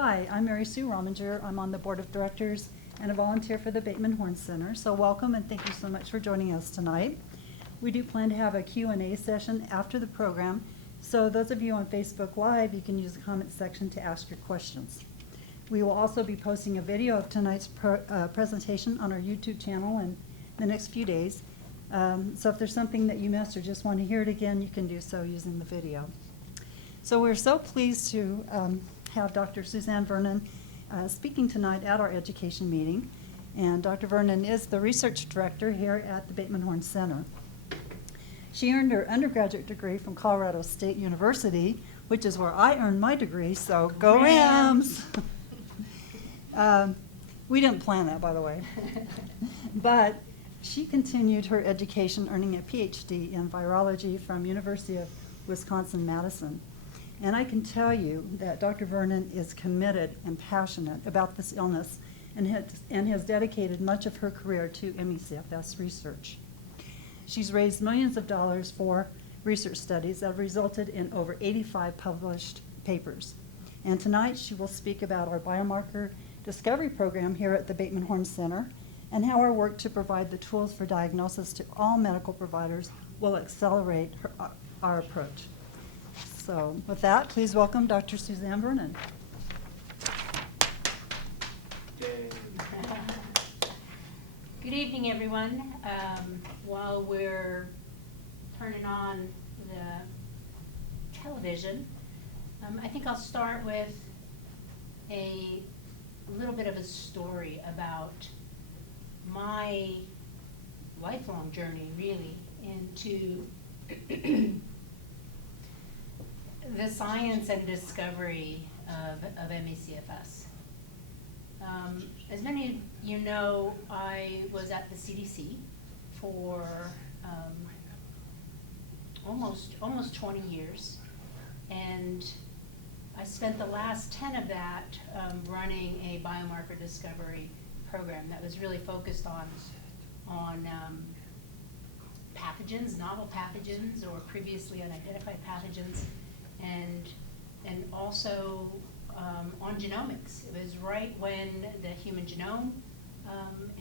Hi, I'm Mary Sue Rominger. I'm on the Board of Directors and a volunteer for the Bateman Horn Center. So welcome and thank you so much for joining us tonight. We do plan to have a Q&A session after the program. So those of you on Facebook Live, you can use the comment section to ask your questions. We will also be posting a video of tonight's presentation on our YouTube channel in the next few days. So if there's something that you missed or just want to hear it again, you can do so using the video. So we're so pleased to have Dr. Suzanne Vernon speaking tonight at our education meeting. And Dr. Vernon is the research director here at the Bateman Horn Center. She earned her undergraduate degree from Colorado State University, which is where I earned my degree, so go Rams! We didn't plan that, by the way. But she continued her education earning a PhD in virology from University of Wisconsin-Madison. And I can tell you that Dr. Vernon is committed and passionate about this illness and has dedicated much of her career to MECFS research. She's raised millions of dollars for research studies that have resulted in over 85 published papers. And tonight she will speak about our biomarker discovery program here at the Bateman Horn Center and how our work to provide the tools for diagnosis to all medical providers will accelerate our approach. So with that, please welcome Dr. Suzanne Vernon. Good evening, everyone. While we're turning on the television, I think I'll start with a little bit of a story about my lifelong journey, really, into the science and discovery of MECFS. As many of you know, I was at the CDC for almost 20 years, and I spent the last 10 of that running a biomarker discovery program that was really focused on pathogens, novel pathogens, or previously unidentified pathogens, and also on genomics. It was right when the human genome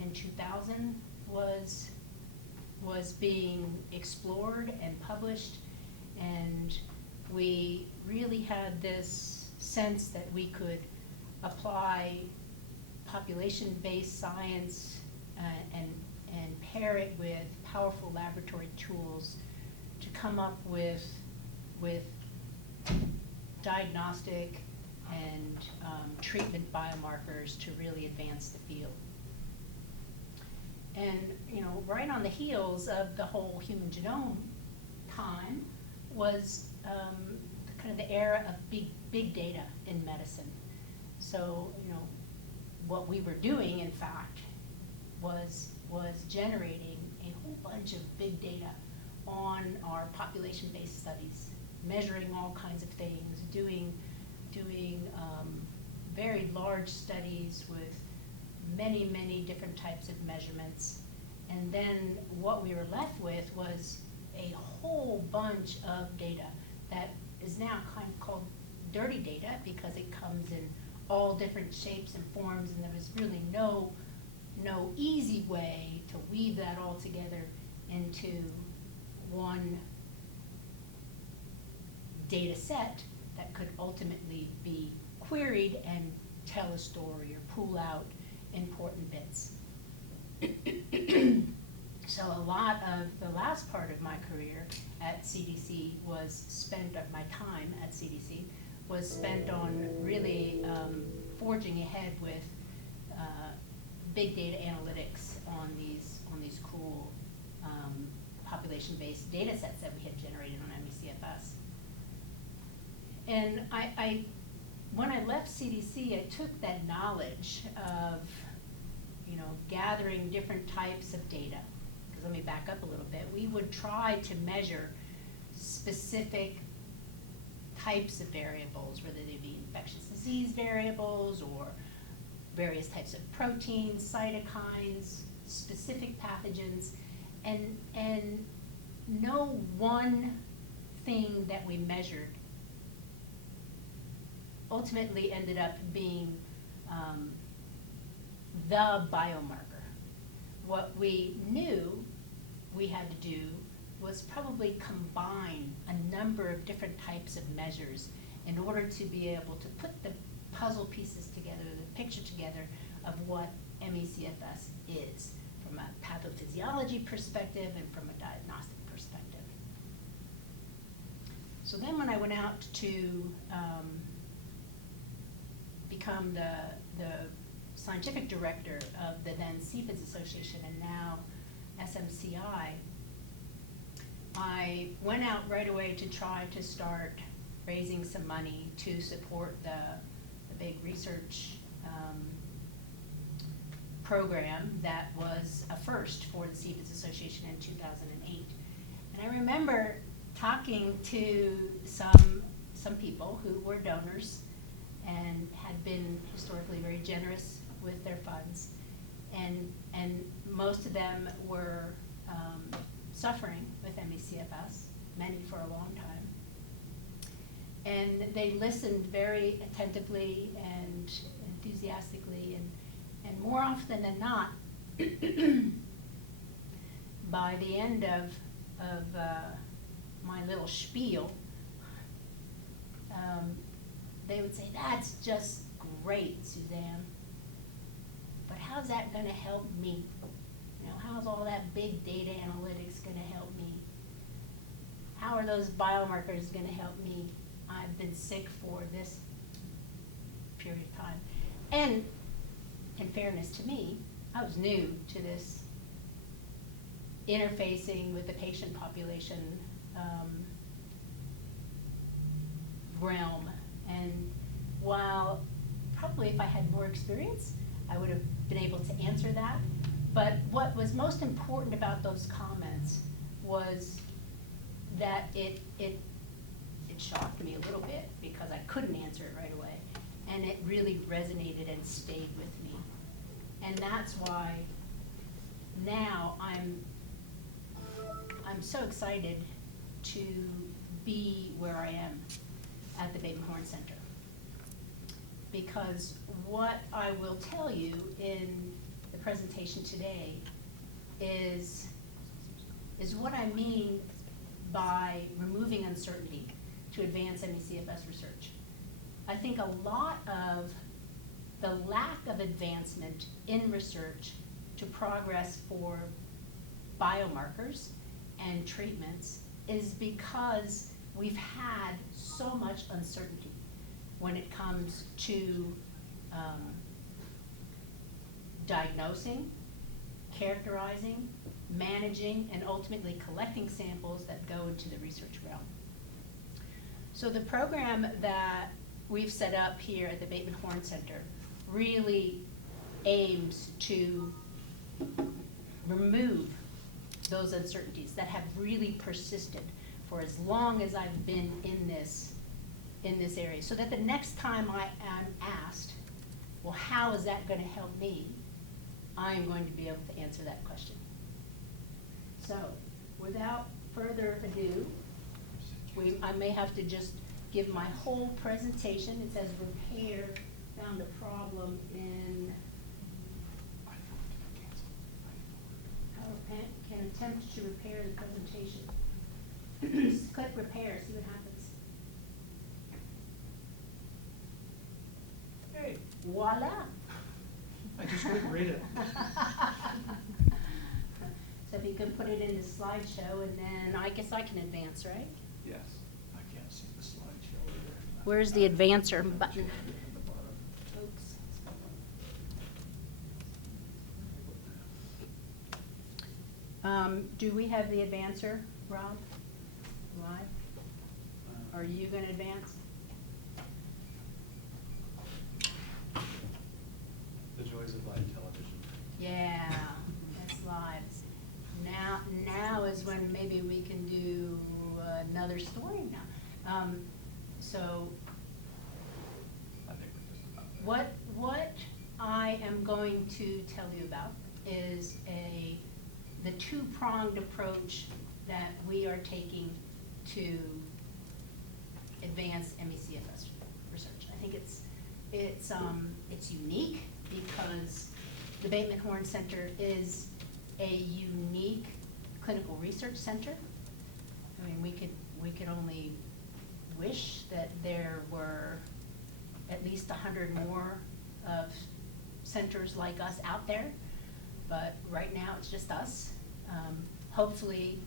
in 2000 was being explored and published, and we really had this sense that we could apply population-based science and pair it with powerful laboratory tools to come up with diagnostic and treatment biomarkers to really advance the field. And right on the heels of the whole human genome time was kind of the era of big data in medicine. So what we were doing, in fact, was generating a whole bunch of big data on our population-based studies, measuring all kinds of things, doing very large studies with many different types of measurements. And then what we were left with was a whole bunch of data that is now kind of called dirty data because it comes in all different shapes and forms, and there was really no easy way to weave that all together into one data set that could ultimately be queried and tell a story or pull out important bits. So a lot of the last part of my career at CDC was spent, of my time at CDC, was spent on really forging ahead with big data analytics on these cool population-based data sets that we had generated on MECFS. And when I left CDC, I took that knowledge of gathering different types of data. Because let me back up a little bit. We would try to measure specific types of variables, whether they be infectious disease variables or various types of proteins, cytokines, specific pathogens, and no one thing that we measured ultimately ended up being the biomarker. What we knew we had to do was probably combine a number of different types of measures in order to be able to put the puzzle pieces together, the picture together of what ME/CFS is from a pathophysiology perspective and from a diagnostic perspective. So then when I went out to become the scientific director of the then CFIDS Association and now SMCI, I went out right away to try to start raising some money to support the big research program that was a first for the CFIDS Association in 2008. And I remember talking to some people who were donors and had been historically very generous with their funds, and most of them were suffering with ME/CFS, many for a long time. And they listened very attentively and enthusiastically, and more often than not, by the end of my little spiel, they would say, "That's just great, Suzanne, but how's that going to help me? You know, how's all that big data analytics going to help me? How are those biomarkers going to help me? I've been sick for this period of time." And in fairness to me, I was new to this interfacing with the patient population realm. And while probably if I had more experience, I would have been able to answer that. But what was most important about those comments was that it shocked me a little bit because I couldn't answer it right away. And it really resonated and stayed with me. And that's why now I'm so excited to be where I am at the Bateman Horne Center. Because what I will tell you in the presentation today is what I mean by removing uncertainty to advance ME/CFS research. I think a lot of the lack of advancement in research to progress for biomarkers and treatments is because we've had so much uncertainty when it comes to diagnosing, characterizing, managing, and ultimately collecting samples that go into the research realm. So the program that we've set up here at the Bateman Horne Center really aims to remove those uncertainties that have really persisted for as long as I've been in this area, so that the next time I am asked, well, how is that going to help me, I'm going to be able to answer that question. So, without further ado, I may have to just give my whole presentation. It says repair, found a problem in how can attempt to repair the presentation. Just click repair, see what happens. Hey, Voila. I just couldn't read it. So if you can put it in the slideshow, and then I guess I can advance, right? Yes, I can't see the slideshow either. Where's the advancer button? At the bottom. Oops. Do we have the advancer, Rob? Live? Are you gonna advance? The joys of live television. Yeah, that's live. Now is when maybe we can do another story now. So I think we're just about there. what I am going to tell you about is the two-pronged approach that we are taking to advance ME/CFS research. I think it's unique because the Bateman Horn Center is a unique clinical research center. I mean, we could only wish that there were at least 100 more of centers like us out there, but right now it's just us. Hopefully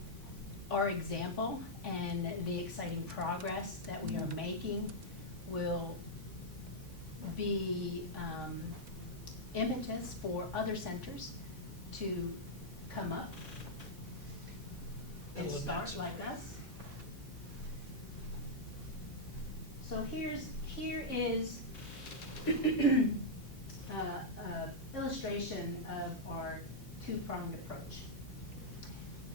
our example and the exciting progress that we are making will be impetus for other centers to come up and It'll start advance. like us. So here is illustration of our two-pronged approach.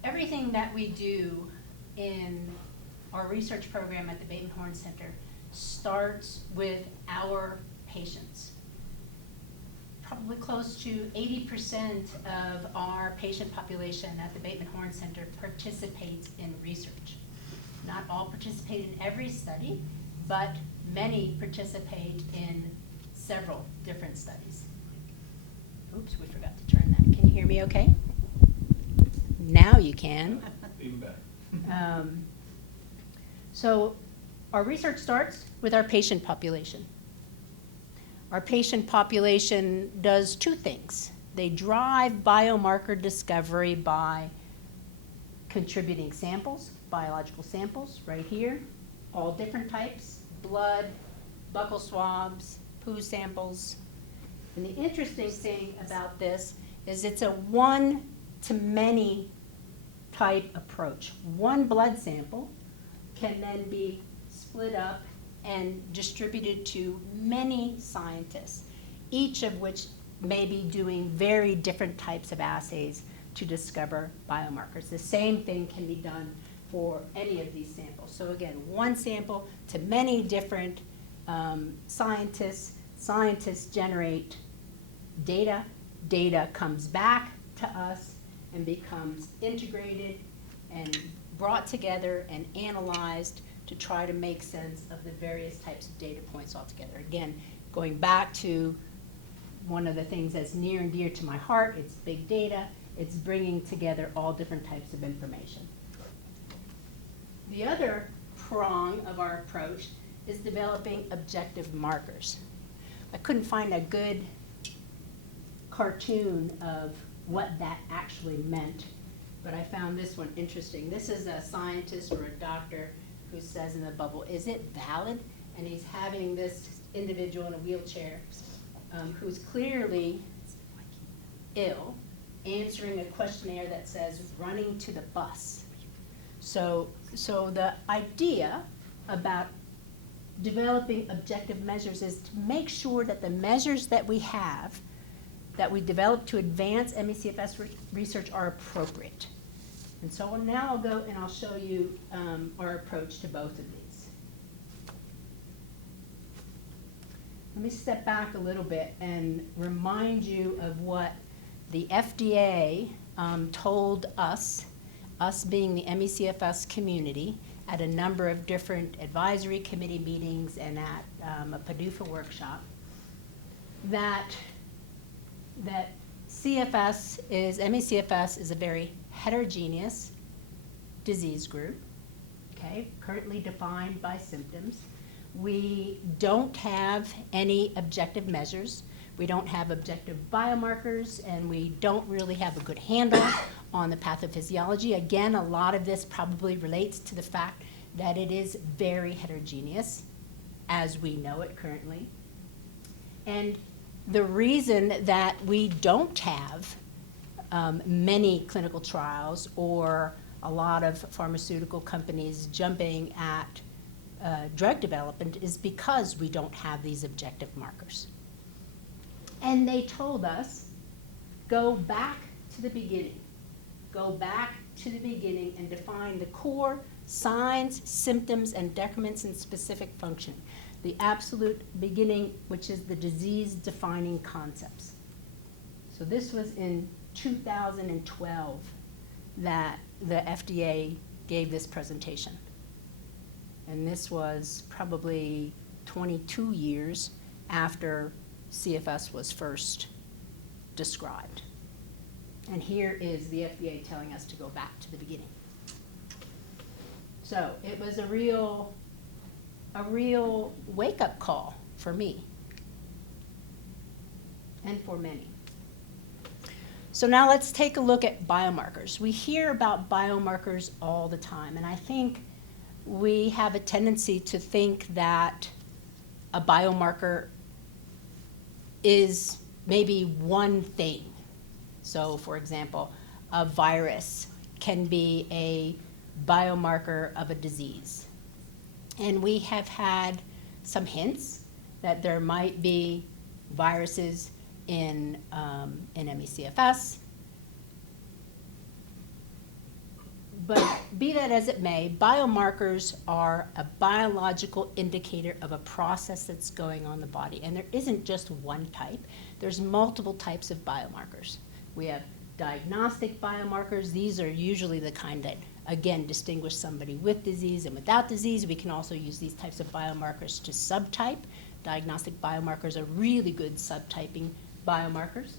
Everything that we do in our research program at the Bateman Horn Center starts with our patients. Probably close to 80% of our patient population at the Bateman Horn Center participates in research. Not all participate in every study, but many participate in several different studies. Oops, we forgot to turn that. Can you hear me okay? Now you can. Even better. So our research starts with our patient population. Our patient population does two things. They drive biomarker discovery by contributing samples, biological samples, right here, all different types, blood, buccal swabs, poo samples. And the interesting thing about this is it's a one-to-many type approach. One blood sample can then be split up and distributed to many scientists, each of which may be doing very different types of assays to discover biomarkers. The same thing can be done for any of these samples. So again, one sample to many different scientists. Scientists generate data. Data comes back to us and becomes integrated and brought together and analyzed to try to make sense of the various types of data points altogether. Again, going back to one of the things that's near and dear to my heart, it's big data. It's bringing together all different types of information. The other prong of our approach is developing objective markers. I couldn't find a good cartoon of what that actually meant, but I found this one interesting. This is a scientist or a doctor who says in the bubble, "Is it valid?" And he's having this individual in a wheelchair who's clearly ill, answering a questionnaire that says, "running to the bus." So the idea about developing objective measures is to make sure that the measures that we have, that we develop to advance MECFS research are appropriate. And so now I'll go and I'll show you our approach to both of these. Let me step back a little bit and remind you of what the FDA told us being the MECFS community, at a number of different advisory committee meetings and at a PDUFA workshop, that MECFS is a very heterogeneous disease group, okay, currently defined by symptoms. We don't have any objective measures. We don't have objective biomarkers, and we don't really have a good handle on the pathophysiology. Again, a lot of this probably relates to the fact that it is very heterogeneous as we know it currently. And the reason that we don't have many clinical trials or a lot of pharmaceutical companies jumping at drug development is because we don't have these objective markers. And they told us, go back to the beginning. Go back to the beginning and define the core signs, symptoms, and decrements in specific function. The absolute beginning, which is the disease-defining concepts. So this was in 2012 that the FDA gave this presentation. And this was probably 22 years after CFS was first described. And here is the FDA telling us to go back to the beginning. So it was a real wake-up call for me and for many. So now let's take a look at biomarkers. We hear about biomarkers all the time, and I think we have a tendency to think that a biomarker is maybe one thing. So, for example, a virus can be a biomarker of a disease. And we have had some hints that there might be viruses in ME/CFS. But be that as it may, biomarkers are a biological indicator of a process that's going on in the body. And there isn't just one type. There's multiple types of biomarkers. We have diagnostic biomarkers. These are usually the kind that, again, distinguish somebody with disease and without disease. We can also use these types of biomarkers to subtype. Diagnostic biomarkers are really good subtyping biomarkers.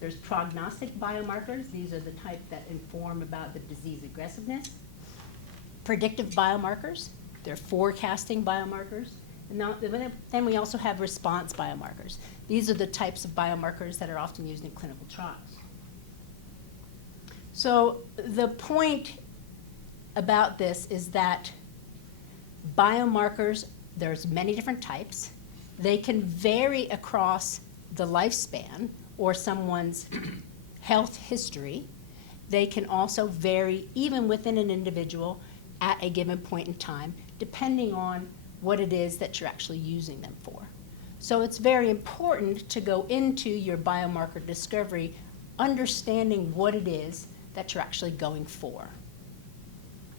There's prognostic biomarkers. These are the type that inform about the disease aggressiveness. Predictive biomarkers. They're forecasting biomarkers. And now, then we also have response biomarkers. These are the types of biomarkers that are often used in clinical trials. So the point about this is that biomarkers, there's many different types. They can vary across the lifespan or someone's health history. They can also vary even within an individual at a given point in time, depending on what it is that you're actually using them for. So it's very important to go into your biomarker discovery understanding what it is that you're actually going for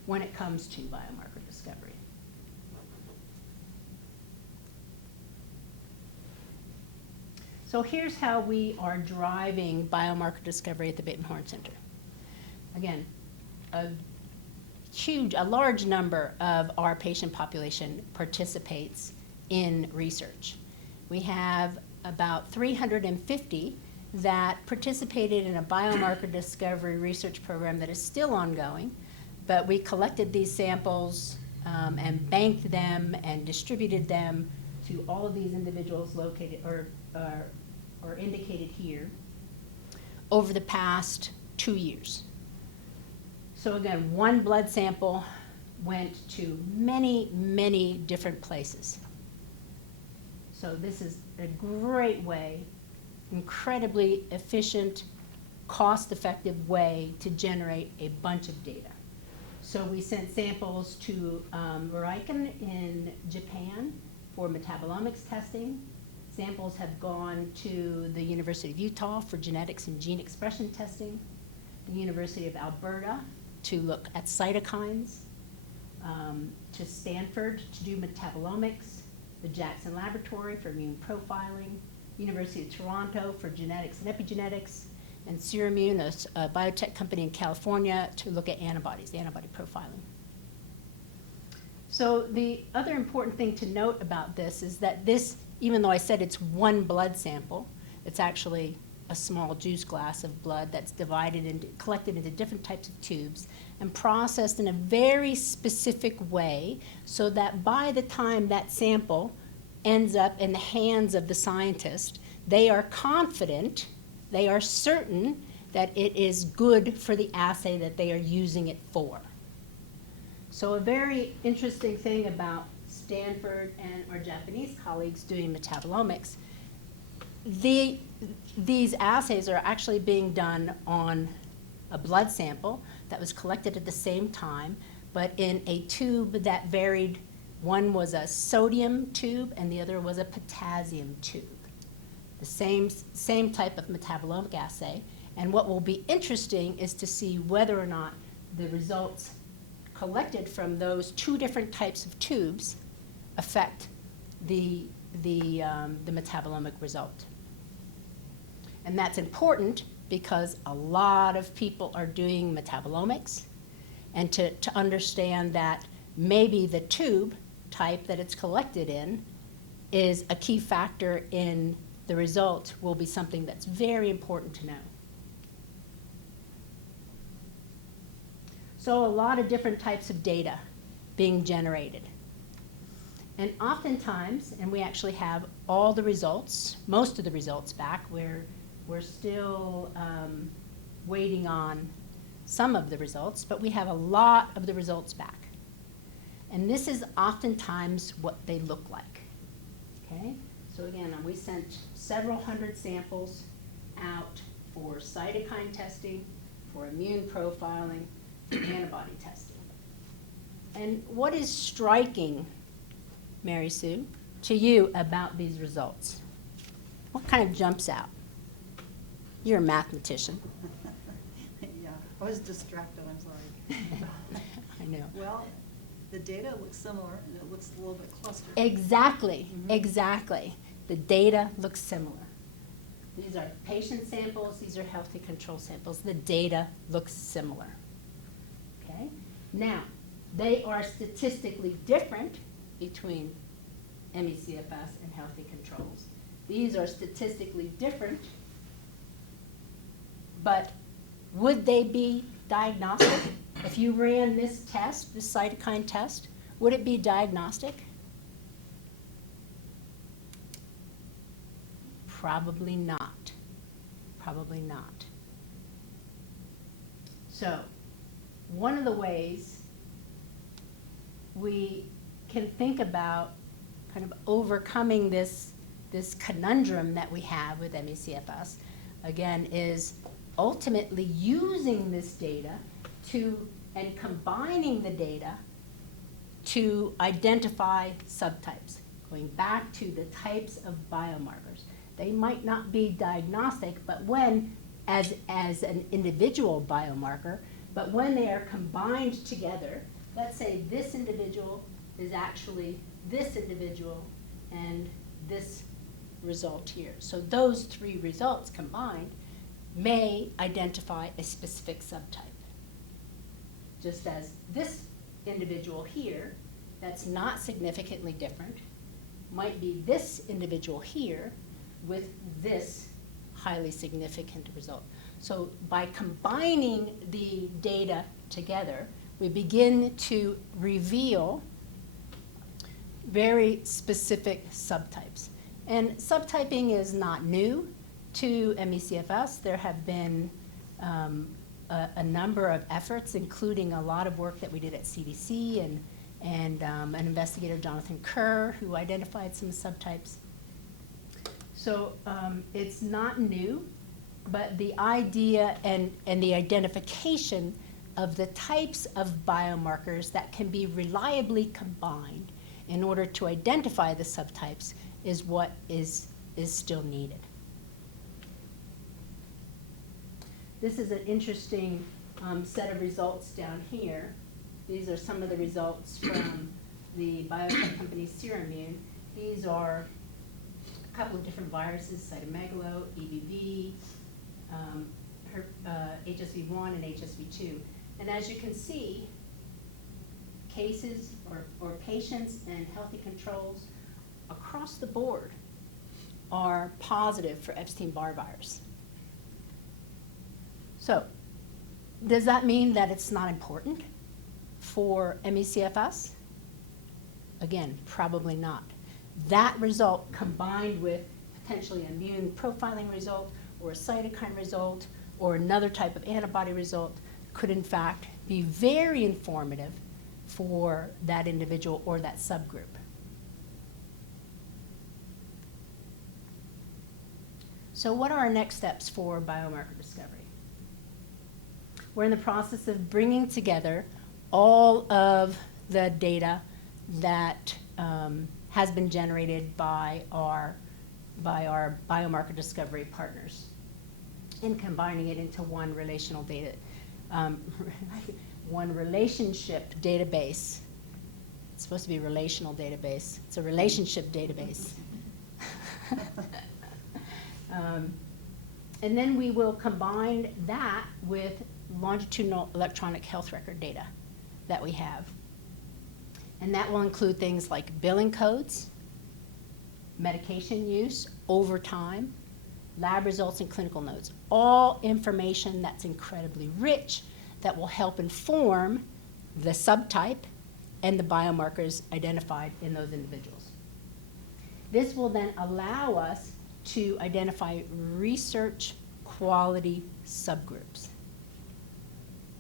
when it comes to biomarker discovery. So here's how we are driving biomarker discovery at the Bateman Horne Center. Again, a large number of our patient population participates in research. We have about 350 that participated in a biomarker discovery research program that is still ongoing, but we collected these samples and banked them and distributed them to all of these individuals located or indicated here over the past 2 years. So again, one blood sample went to many, many different places. So this is a great way, incredibly efficient, cost-effective way to generate a bunch of data. So we sent samples to Raiken in Japan for metabolomics testing. Samples have gone to the University of Utah for genetics and gene expression testing, the University of Alberta to look at cytokines, to Stanford to do metabolomics, the Jackson Laboratory for immune profiling, University of Toronto for genetics and epigenetics, and Seroimmune, a biotech company in California, to look at antibodies, the antibody profiling. So the other important thing to note about this is that this, even though I said it's one blood sample, it's actually a small juice glass of blood that's divided and collected into different types of tubes and processed in a very specific way so that by the time that sample ends up in the hands of the scientist, they are confident, they are certain that it is good for the assay that they are using it for. So a very interesting thing about Stanford and our Japanese colleagues doing metabolomics, these assays are actually being done on a blood sample that was collected at the same time, but in a tube that varied. One was a sodium tube and the other was a potassium tube. The same type of metabolomic assay. And what will be interesting is to see whether or not the results collected from those two different types of tubes affect the metabolomic result. And that's important because a lot of people are doing metabolomics, and to understand that maybe the tube type that it's collected in is a key factor in the result will be something that's very important to know. So a lot of different types of data being generated. And oftentimes, and we actually have all the results, most of the results back, we're still waiting on some of the results, but we have a lot of the results back. And this is oftentimes what they look like, okay? So again, we sent several hundred samples out for cytokine testing, for immune profiling, for antibody testing. And what is striking, Mary Sue, to you about these results? What kind of jumps out? You're a mathematician. Yeah, I was distracted, I'm sorry. I know. Well, the data looks similar, and it looks a little bit clustered. Exactly, exactly. The data looks similar. These are patient samples, these are healthy control samples. The data looks similar. Okay? Now, they are statistically different between ME/CFS and healthy controls. These are statistically different, but would they be diagnostic? If you ran this test, this cytokine test, would it be diagnostic? Probably not. Probably not. So, one of the ways we can think about kind of overcoming this conundrum that we have with ME/CFS, again, is ultimately using this data and combining the data to identify subtypes, going back to the types of biomarkers. They might not be diagnostic, but when, as an individual biomarker, but when they are combined together, let's say this individual is actually this individual and this result here. So those three results combined may identify a specific subtype. Just as this individual here, that's not significantly different, might be this individual here with this highly significant result. So by combining the data together, we begin to reveal very specific subtypes. And subtyping is not new to ME/CFS. There have been a number of efforts, including a lot of work that we did at CDC and an investigator, Jonathan Kerr, who identified some subtypes. So it's not new, but the idea and the identification of the types of biomarkers that can be reliably combined in order to identify the subtypes is what is still needed. This is an interesting set of results down here. These are some of the results from the biotech company Seramune. These are a couple of different viruses, cytomegalo, EBV, HSV1 and HSV2. And as you can see, cases or patients and healthy controls across the board are positive for Epstein-Barr virus. So, does that mean that it's not important for ME/CFS? Again, probably not. That result combined with potentially an immune profiling result or a cytokine result or another type of antibody result could in fact be very informative for that individual or that subgroup. So what are our next steps for biomarker discovery? We're in the process of bringing together all of the data that has been generated by our biomarker discovery partners and combining it into one relational data, one relationship database. It's supposed to be a relational database. It's a relationship database. And then we will combine that with longitudinal electronic health record data that we have. And that will include things like billing codes, medication use over time, lab results, and clinical notes. All information that's incredibly rich that will help inform the subtype and the biomarkers identified in those individuals. This will then allow us to identify research quality subgroups.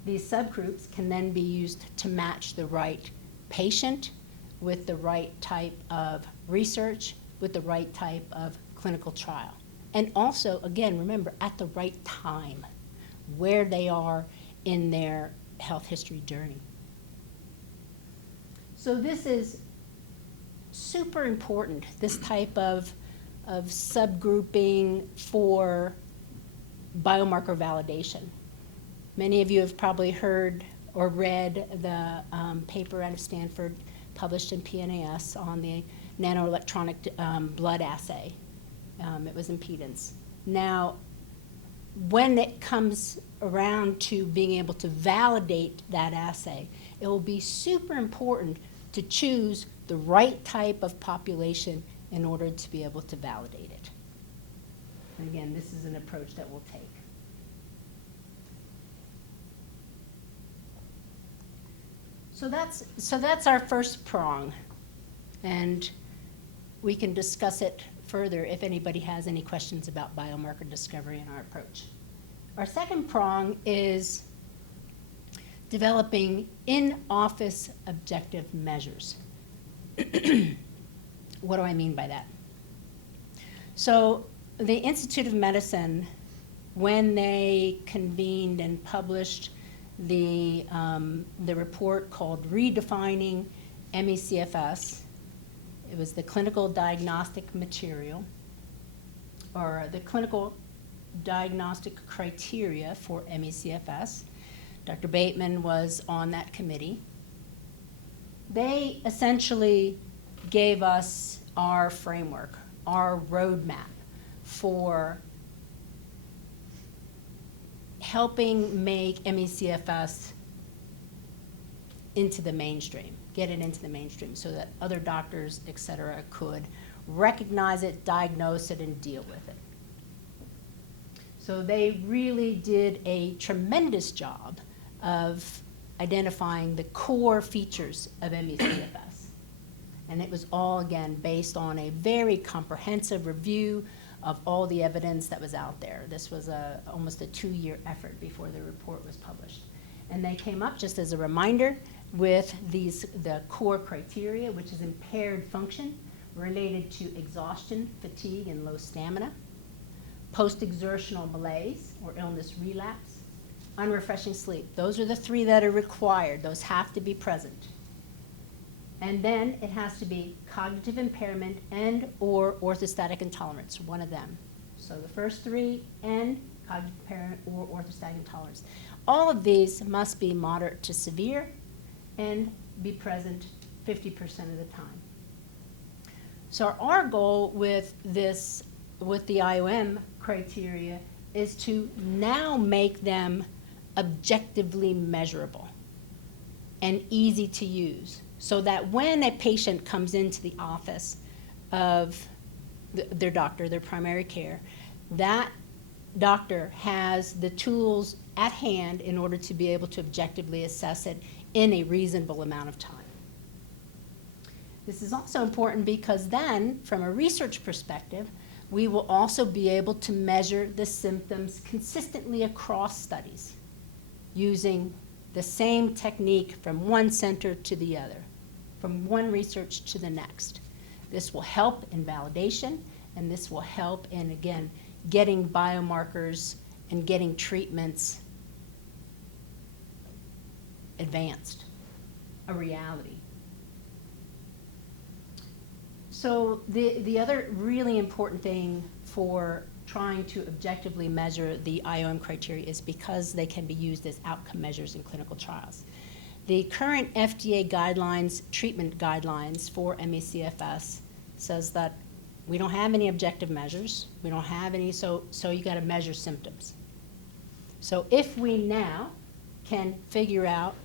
These subgroups can then be used to match the right patient with the right type of research, with the right type of clinical trial. And also, again, remember, at the right time, where they are in their health history journey. So this is super important, this type of subgrouping for biomarker validation. Many of you have probably heard or read the paper out of Stanford published in PNAS on the nanoelectronic blood assay. It was impedance. Now, when it comes around to being able to validate that assay, it will be super important to choose the right type of population in order to be able to validate it. And again, this is an approach that we'll take. So that's our first prong, and we can discuss it further if anybody has any questions about biomarker discovery and our approach. Our second prong is developing in-office objective measures. What do I mean by that? So the Institute of Medicine, when they convened and published the report called Redefining ME/CFS, it was the clinical diagnostic material, or the clinical diagnostic criteria for ME/CFS. Dr. Bateman was on that committee. They essentially gave us our framework, our roadmap for helping make ME/CFS into the mainstream, get it into the mainstream so that other doctors, et cetera, could recognize it, diagnose it, and deal with it. So they really did a tremendous job of identifying the core features of ME/CFS. And it was all, again, based on a very comprehensive review of all the evidence that was out there. This was almost a 2-year effort before the report was published. And they came up, just as a reminder, with the core criteria, which is impaired function related to exhaustion, fatigue, and low stamina, post-exertional malaise or illness relapse, unrefreshing sleep. Those are the 3 that are required. Those have to be present. And then it has to be cognitive impairment and or orthostatic intolerance, one of them. So the first 3, and cognitive impairment or orthostatic intolerance. All of these must be moderate to severe and be present 50% of the time. So our goal with this, with the IOM criteria, is to now make them objectively measurable and easy to use, so that when a patient comes into the office of their doctor, their primary care, that doctor has the tools at hand in order to be able to objectively assess it in a reasonable amount of time. This is also important because then, from a research perspective, we will also be able to measure the symptoms consistently across studies using the same technique from one center to the other, from one research to the next. This will help in validation, and this will help in, again, getting biomarkers and getting treatments advanced, a reality. So the other really important thing for trying to objectively measure the IOM criteria is because they can be used as outcome measures in clinical trials. The current FDA guidelines, treatment guidelines for ME/CFS, says that we don't have any objective measures. We don't have any, so you got to measure symptoms. So if we now can figure out,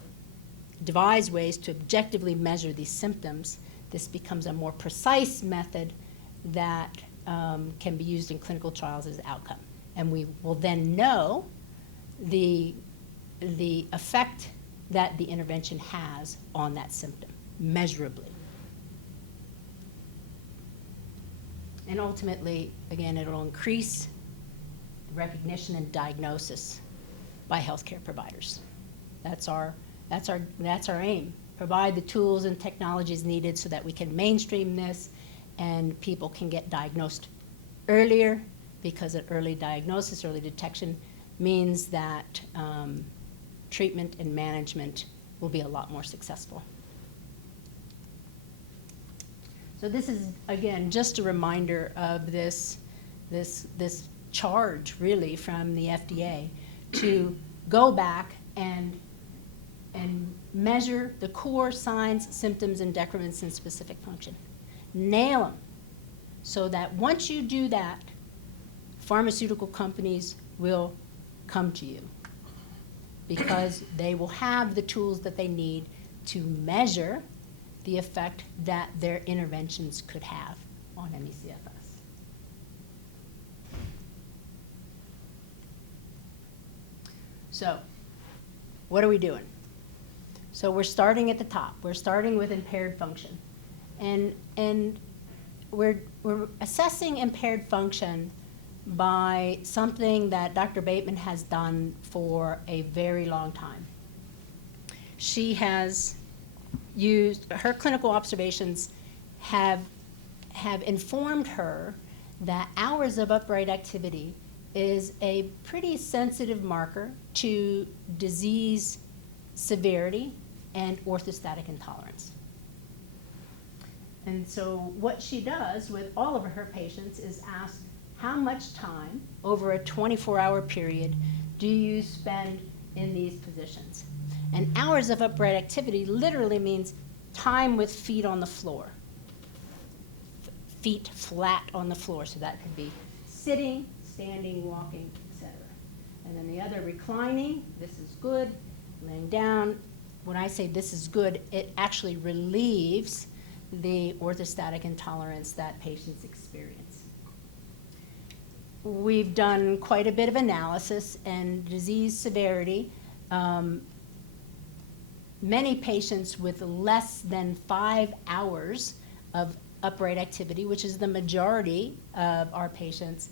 devise ways to objectively measure these symptoms, this becomes a more precise method that can be used in clinical trials as outcome. And we will then know the effect that the intervention has on that symptom, measurably. And ultimately, again, it'll increase recognition and diagnosis by healthcare providers. That's our aim. Provide the tools and technologies needed so that we can mainstream this and people can get diagnosed earlier, because an early diagnosis, early detection means that treatment and management will be a lot more successful. So this is, again, just a reminder of this charge, really, from the FDA to go back and measure the core signs, symptoms, and decrements in specific function. Nail them, so that once you do that, pharmaceutical companies will come to you, because they will have the tools that they need to measure the effect that their interventions could have on ME/CFS. So, what are we doing? So we're starting at the top. We're starting with impaired function. And we're assessing impaired function by something that Dr. Bateman has done for a very long time. She has used, her clinical observations have informed her that hours of upright activity is a pretty sensitive marker to disease severity and orthostatic intolerance. And so what she does with all of her patients is ask, how much time over a 24-hour period do you spend in these positions? And hours of upright activity literally means time with feet on the floor, feet flat on the floor. So that could be sitting, standing, walking, etc. And then the other, reclining, this is good, laying down. When I say this is good, it actually relieves the orthostatic intolerance that patients experience. We've done quite a bit of analysis and disease severity. Many patients with less than 5 hours of upright activity, which is the majority of our patients,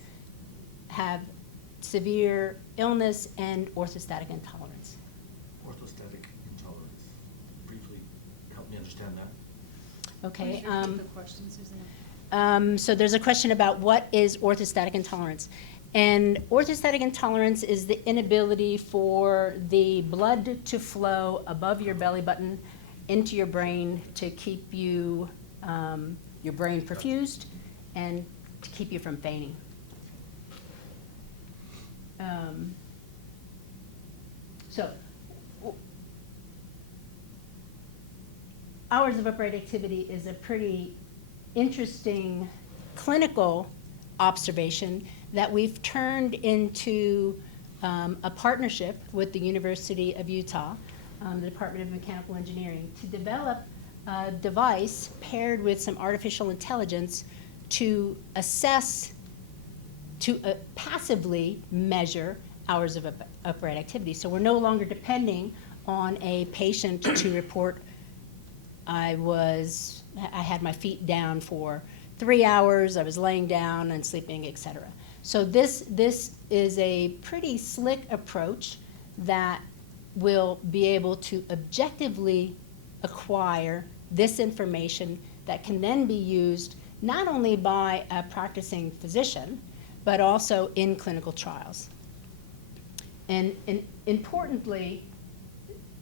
have severe illness and orthostatic intolerance. Orthostatic intolerance. Briefly, help me understand that. Okay. Please repeat the question, Suzanne. So there's a question about what is orthostatic intolerance. And orthostatic intolerance is the inability for the blood to flow above your belly button into your brain to keep you, your brain perfused and to keep you from fainting. Hours of upright activity is a pretty interesting clinical observation that we've turned into a partnership with the University of Utah, the Department of Mechanical Engineering, to develop a device paired with some artificial intelligence to assess, to passively measure hours of upright activity. So we're no longer depending on a patient to report, I had my feet down for 3 hours, I was laying down and sleeping, etc. So this is a pretty slick approach that will be able to objectively acquire this information that can then be used not only by a practicing physician, but also in clinical trials. And importantly,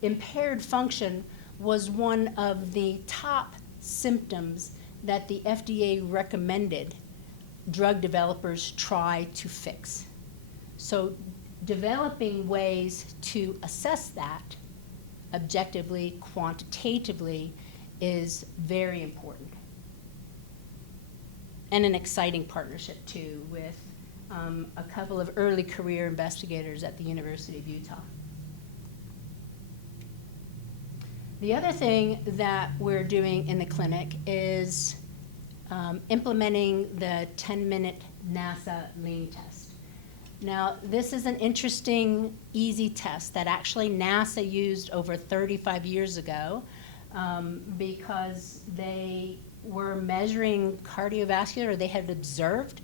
impaired function was one of the top symptoms that the FDA recommended drug developers try to fix. So developing ways to assess that objectively, quantitatively, is very important. And an exciting partnership, too, with a couple of early career investigators at the University of Utah. The other thing that we're doing in the clinic is implementing the 10-minute NASA lean test. Now, this is an interesting, easy test that actually NASA used over 35 years ago because they were measuring cardiovascular, or they had observed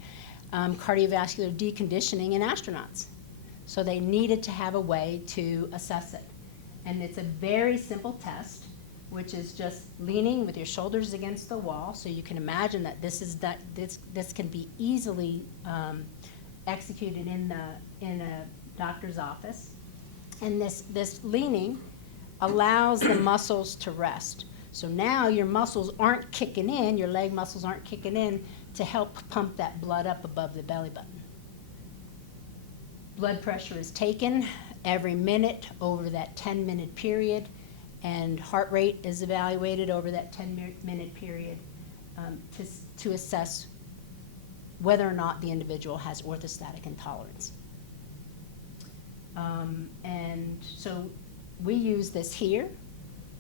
cardiovascular deconditioning in astronauts. So they needed to have a way to assess it. And it's a very simple test, which is just leaning with your shoulders against the wall. So you can imagine that this can be easily executed in a doctor's office. And this leaning allows the muscles to rest. So now your muscles aren't kicking in, your leg muscles aren't kicking in to help pump that blood up above the belly button. Blood pressure is taken every minute over that 10-minute period, and heart rate is evaluated over that 10-minute period to assess whether or not the individual has orthostatic intolerance. And so we use this here,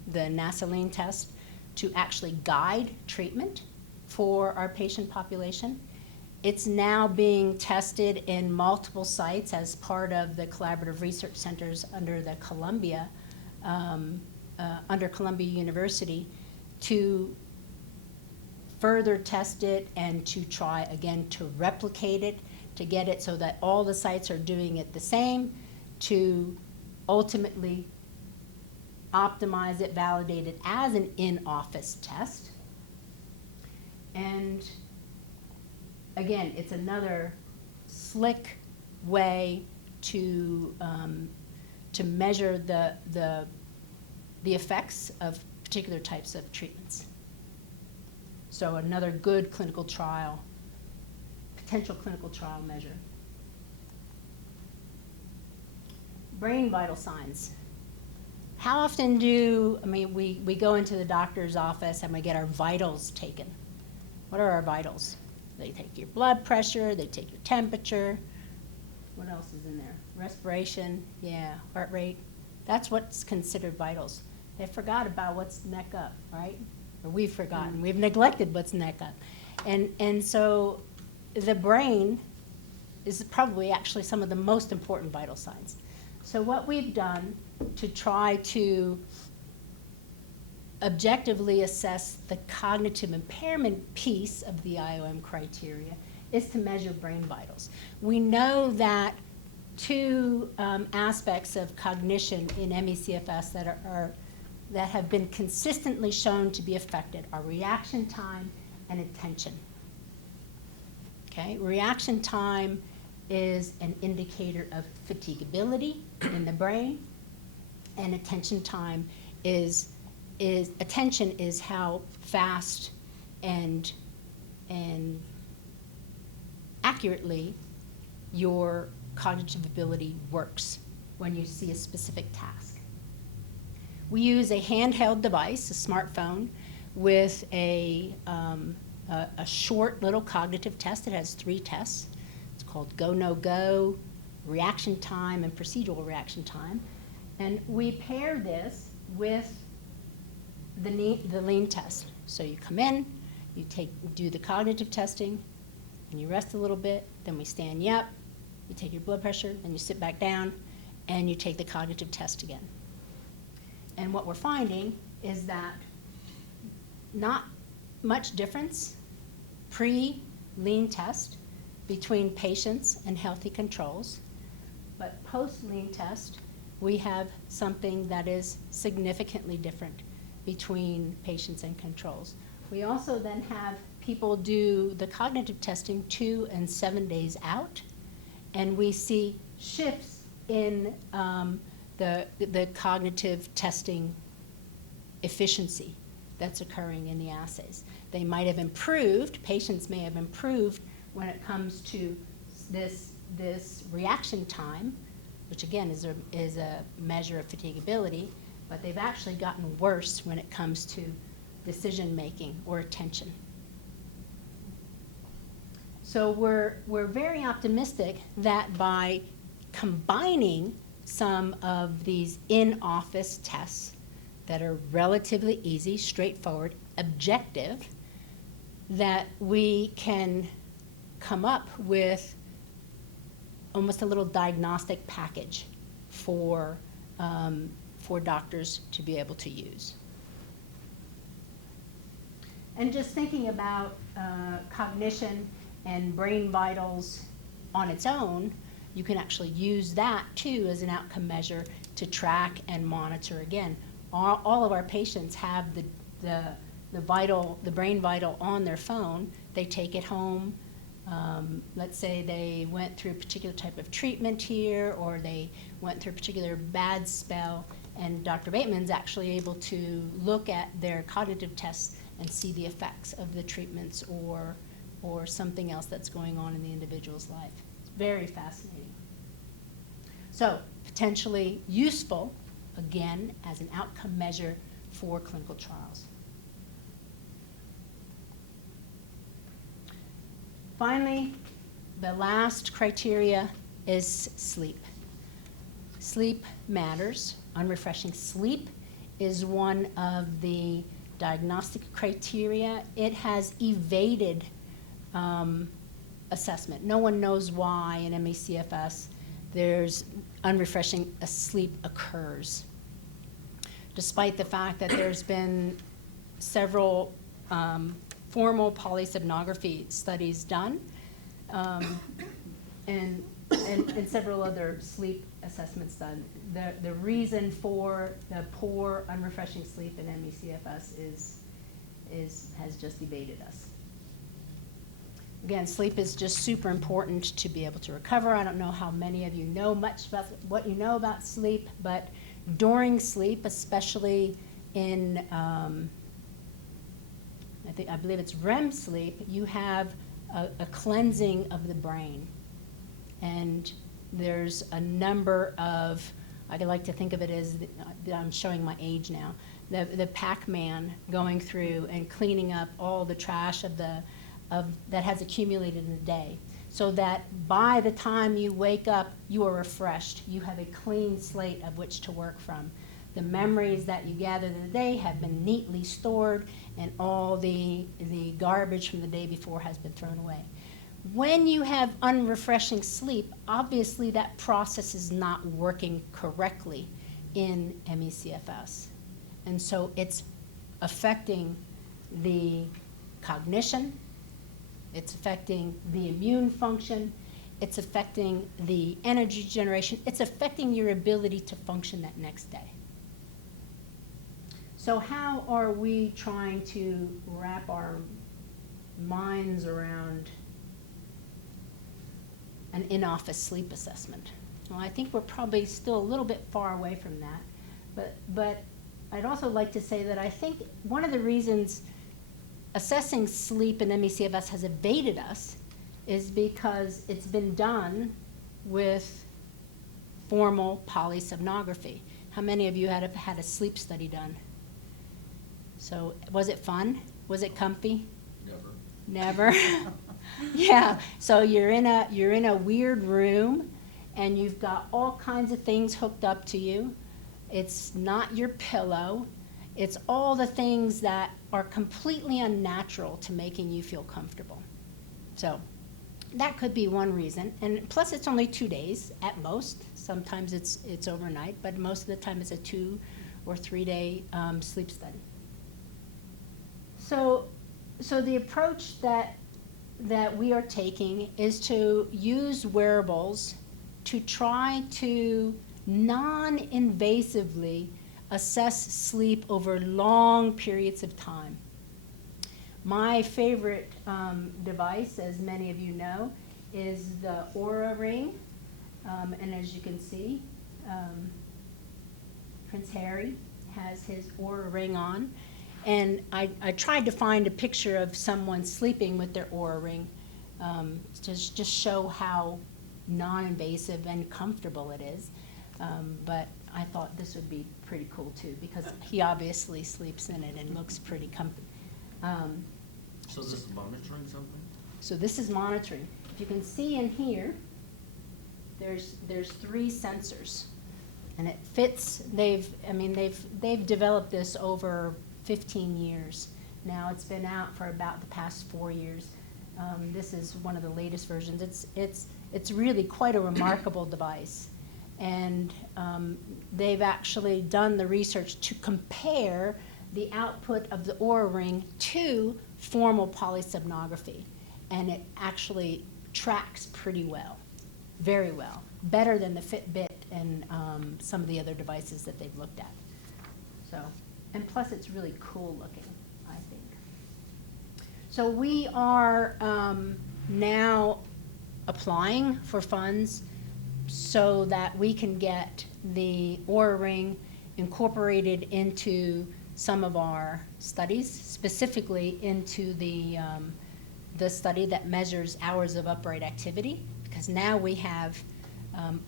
the NASA lean test, to actually guide treatment for our patient population. It's now being tested in multiple sites as part of the collaborative research centers under the Columbia University to further test it and to try again to replicate it, to get it so that all the sites are doing it the same, to ultimately optimize it, validate it as an in-office test. And again, it's another slick way to measure the effects of particular types of treatments. So another good clinical trial, potential clinical trial measure. Brain vital signs. How often we go into the doctor's office and we get our vitals taken? What are our vitals? They take your blood pressure, they take your temperature. What else is in there? Respiration, yeah, heart rate. That's what's considered vitals. They forgot about what's neck up, right? Or we've forgotten. We've neglected what's neck up. And so the brain is probably actually some of the most important vital signs. So what we've done to try to objectively assess the cognitive impairment piece of the IOM criteria is to measure brain vitals. We know that two aspects of cognition in ME/CFS that have been consistently shown to be affected are reaction time and attention. Okay, reaction time is an indicator of fatigability in the brain, and attention time is attention is how fast and accurately your cognitive ability works when you see a specific task. We use a handheld device, a smartphone, with a short little cognitive test. It has 3 tests. It's called go, no, go, reaction time, and procedural reaction time. And we pair this with the lean test. So you come in, you do the cognitive testing, and you rest a little bit, then we stand you up, you take your blood pressure, and you sit back down, and you take the cognitive test again. And what we're finding is that not much difference pre-lean test between patients and healthy controls, but post-lean test, we have something that is significantly different between patients and controls. We also then have people do the cognitive testing 2 and 7 days out, and we see shifts in the cognitive testing efficiency that's occurring in the assays. They might have improved, patients may have improved when it comes to this reaction time, which again is a measure of fatigability, but they've actually gotten worse when it comes to decision making or attention. So we're very optimistic that by combining some of these in-office tests that are relatively easy, straightforward, objective, that we can come up with almost a little diagnostic package for doctors to be able to use. And just thinking about cognition and brain vitals on its own, you can actually use that too as an outcome measure to track and monitor. Again, all of our patients have the brain vital on their phone. They take it home. Let's say they went through a particular type of treatment here, or they went through a particular bad spell, and Dr. Bateman's actually able to look at their cognitive tests and see the effects of the treatments or something else that's going on in the individual's life. It's very fascinating. So, potentially useful, again, as an outcome measure for clinical trials. Finally, the last criteria is sleep. Sleep matters. Unrefreshing sleep is one of the diagnostic criteria. It has evaded assessment. No one knows why in ME/CFS there's unrefreshing sleep occurs, despite the fact that there's been several formal polysomnography studies done, and several other sleep assessments done. The reason for the poor unrefreshing sleep in ME/CFS has just evaded us. Again, sleep is just super important to be able to recover. I don't know how many of you know much about what you know about sleep, but during sleep, especially in I believe it's REM sleep, you have a cleansing of the brain. And there's a number of, I like to think of it as, I'm showing my age now, the Pac-Man going through and cleaning up all the trash that has accumulated in a day, so that by the time you wake up, you are refreshed. You have a clean slate of which to work from. The memories that you gathered in the day have been neatly stored, and all the garbage from the day before has been thrown away. When you have unrefreshing sleep, obviously that process is not working correctly in ME/CFS. And so it's affecting the cognition, it's affecting the immune function, it's affecting the energy generation, it's affecting your ability to function that next day. So how are we trying to wrap our minds around an in-office sleep assessment? Well, I think we're probably still a little bit far away from that. But I'd also like to say that I think one of the reasons assessing sleep in ME/CFS has evaded us is because it's been done with formal polysomnography. How many of you have had a sleep study done? So was it fun? Was it comfy? Never. Never? Yeah, so you're in a weird room and you've got all kinds of things hooked up to you. It's not your pillow. It's all the things that are completely unnatural to making you feel comfortable. So that could be one reason. And plus it's only 2 days at most. Sometimes it's overnight, but most of the time it's a 2 or 3 day sleep study. So the approach that we are taking is to use wearables to try to non-invasively assess sleep over long periods of time. My favorite device, as many of you know, is the Oura Ring. And as you can see, Prince Harry has his Oura Ring on. And I tried to find a picture of someone sleeping with their Oura Ring to just show how non-invasive and comfortable it is. But I thought this would be pretty cool too, because he obviously sleeps in it and looks pretty comfy. So this is monitoring something? So this is monitoring. If you can see in here, there's 3 sensors, and it fits. They've developed this over 15 years. Now it's been out for about the past 4 years. This is one of the latest versions. It's really quite a remarkable device. And they've actually done the research to compare the output of the Oura Ring to formal polysomnography. And it actually tracks pretty well, very well, better than the Fitbit and some of the other devices that they've looked at. So, and plus it's really cool looking, I think. So we are now applying for funds so that we can get the Oura Ring incorporated into some of our studies, specifically into the study that measures hours of upright activity, because now we have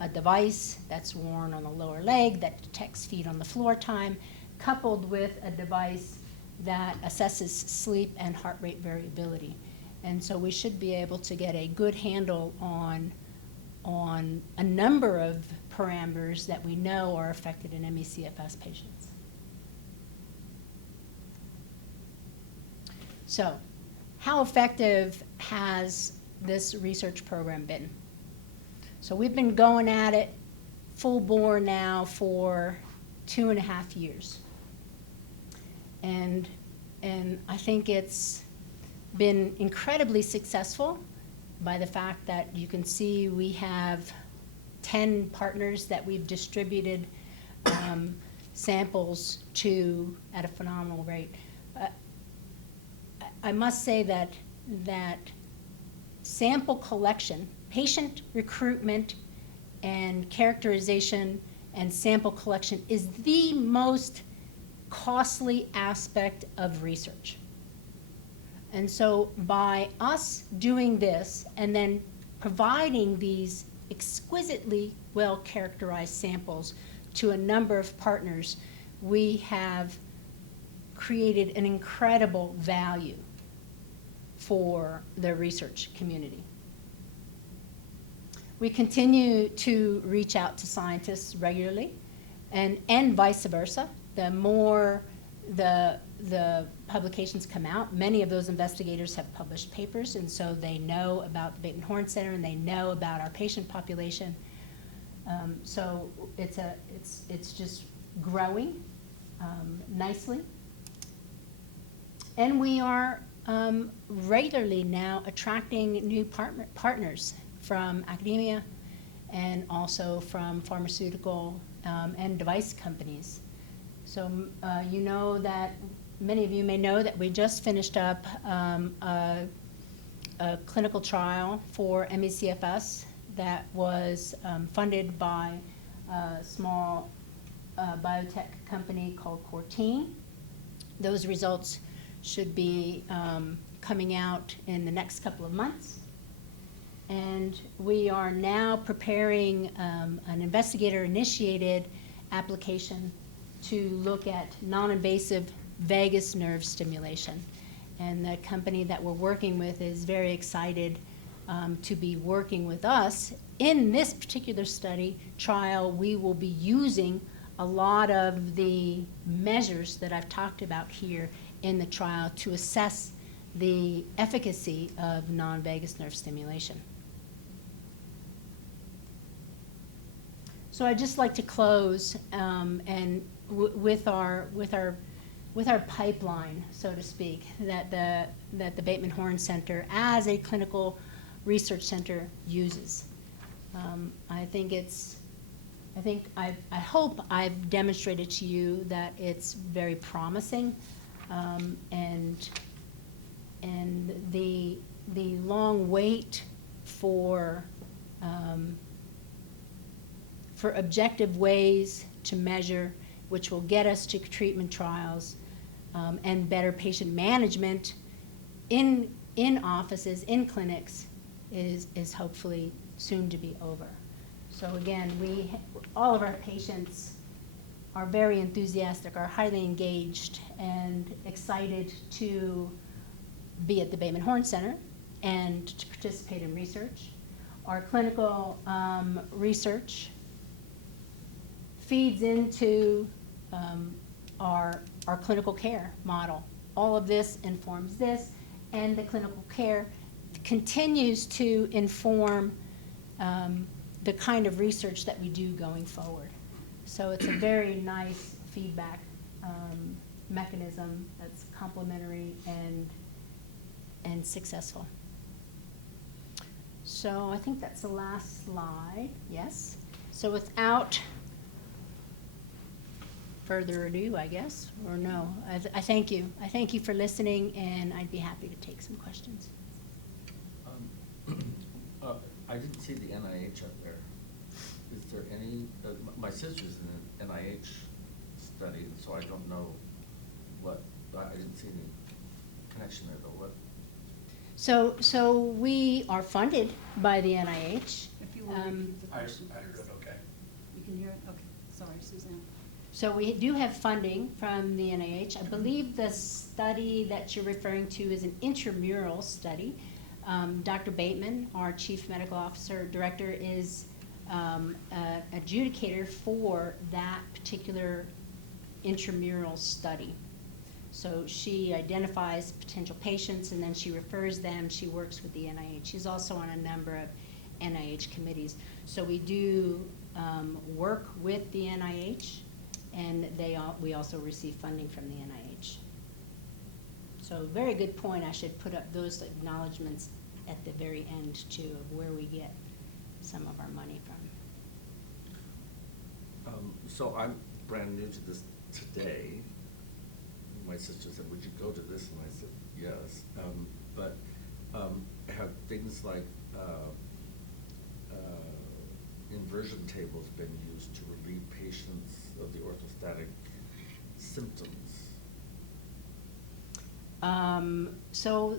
a device that's worn on the lower leg that detects feet on the floor time, coupled with a device that assesses sleep and heart rate variability. And so we should be able to get a good handle on a number of parameters that we know are affected in ME/CFS patients. So, how effective has this research program been? So we've been going at it full bore now for 2.5 years. And I think it's been incredibly successful by the fact that you can see we have 10 partners that we've distributed samples to at a phenomenal rate. I must say that sample collection, patient recruitment and characterization and sample collection is the most costly aspect of research. And so by us doing this and then providing these exquisitely well-characterized samples to a number of partners, we have created an incredible value for the research community. We continue to reach out to scientists regularly and vice versa. The more the publications come out, many of those investigators have published papers, and so they know about the Bateman Horne Center and they know about our patient population. So it's just growing nicely. And we are regularly now attracting new partners from academia and also from pharmaceutical and device companies. So you know that, many of you may know that we just finished up a clinical trial for ME/CFS that was funded by a small biotech company called Cortine. Those results should be coming out in the next couple of months. And we are now preparing an investigator-initiated application to look at non-invasive vagus nerve stimulation. And the company that we're working with is very excited to be working with us. In this particular study trial, we will be using a lot of the measures that I've talked about here in the trial to assess the efficacy of non-vagus nerve stimulation. So I'd just like to close with our pipeline, so to speak, that the Bateman Horne Center as a clinical research center uses. I hope I've demonstrated to you that it's very promising, and the long wait for objective ways to measure, which will get us to treatment trials and better patient management in offices, in clinics, is hopefully soon to be over. So again, all of our patients are very enthusiastic, are highly engaged, and excited to be at the Bateman Horne Center and to participate in research. Our clinical research feeds into our clinical care model, all of this informs this, and the clinical care continues to inform the kind of research that we do going forward. So it's a very nice feedback mechanism that's complementary and successful. So I think that's the last slide, yes. So without further ado, I guess, or no, I thank you. I thank you for listening, and I'd be happy to take some questions. I didn't see the NIH up there. Is there any, my sister's in an NIH study, so I don't know what, I didn't see any connection there, though. What? So we are funded by the NIH. If you want to repeat the I question. heard it, okay. You can hear it? Okay, sorry, Suzanne. So we do have funding from the NIH. I believe the study that you're referring to is an intramural study. Dr. Bateman, our Chief Medical Officer Director, is adjudicator for that particular intramural study. So she identifies potential patients and then she refers them. She works with the NIH. She's also on a number of NIH committees. So we do work with the NIH, and we also receive funding from the NIH. So very good point. I should put up those acknowledgements at the very end too, of where we get some of our money from. So I'm brand new to this today. My sister said, "Would you go to this?" And I said, "Yes." But have things like inversion tables been used to relieve patients of the orthostatic symptoms? So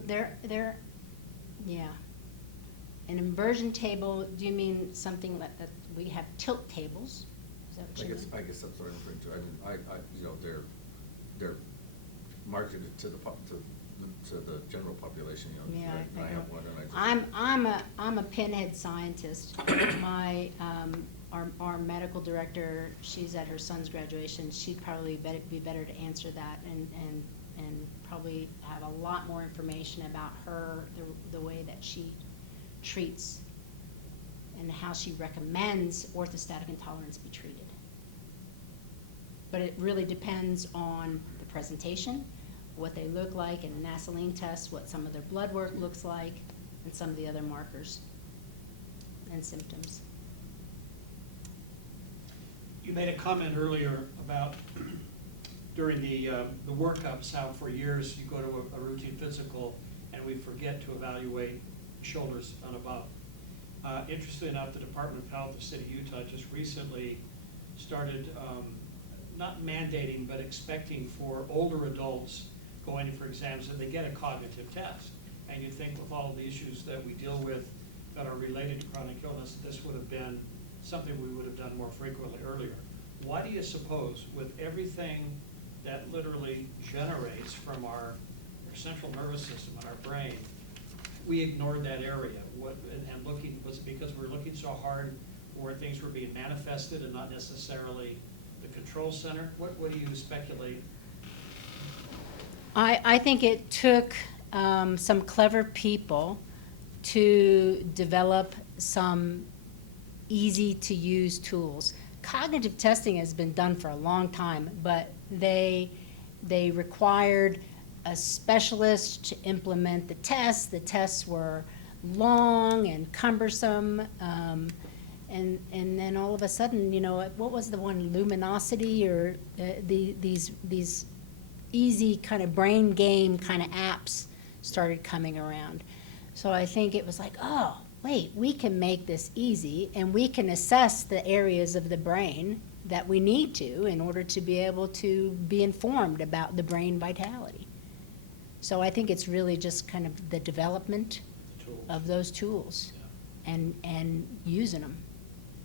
yeah. An inversion table, do you mean something that we have tilt tables? Is that what you mean? I guess that's what I'm referring to. I mean, you know, they're marketed to the general population, you know. Yeah, and I have one, and I'm a pinhead scientist. My our medical director, she's at her son's graduation. She'd probably be better to answer that and probably have a lot more information about the way that she treats and how she recommends orthostatic intolerance be treated. But it really depends on the presentation, what they look like in a Nasoline test, what some of their blood work looks like, and some of the other markers and symptoms. You made a comment earlier about during the workups, how for years you go to a routine physical and we forget to evaluate shoulders and above. Interestingly enough, the Department of Health of the State of Utah just recently started not mandating, but expecting for older adults going in for exams that they get a cognitive test. And you'd think with all of the issues that we deal with that are related to chronic illness, this would have been something we would have done more frequently earlier. Why do you suppose, with everything that literally generates from our central nervous system and our brain, we ignored that area? And looking, was it because we were looking so hard where things were being manifested and not necessarily the control center? What do you speculate? I think it took some clever people to develop some easy-to-use tools. Cognitive testing has been done for a long time, but they required a specialist to implement the tests. The tests were long and cumbersome, and then all of a sudden, you know, what was the one, Luminosity, or these easy kind of brain game kind of apps started coming around. So I think it was like, oh, wait, we can make this easy, and we can assess the areas of the brain that we need to in order to be able to be informed about the brain vitality. So I think it's really just kind of the development of those tools and using them.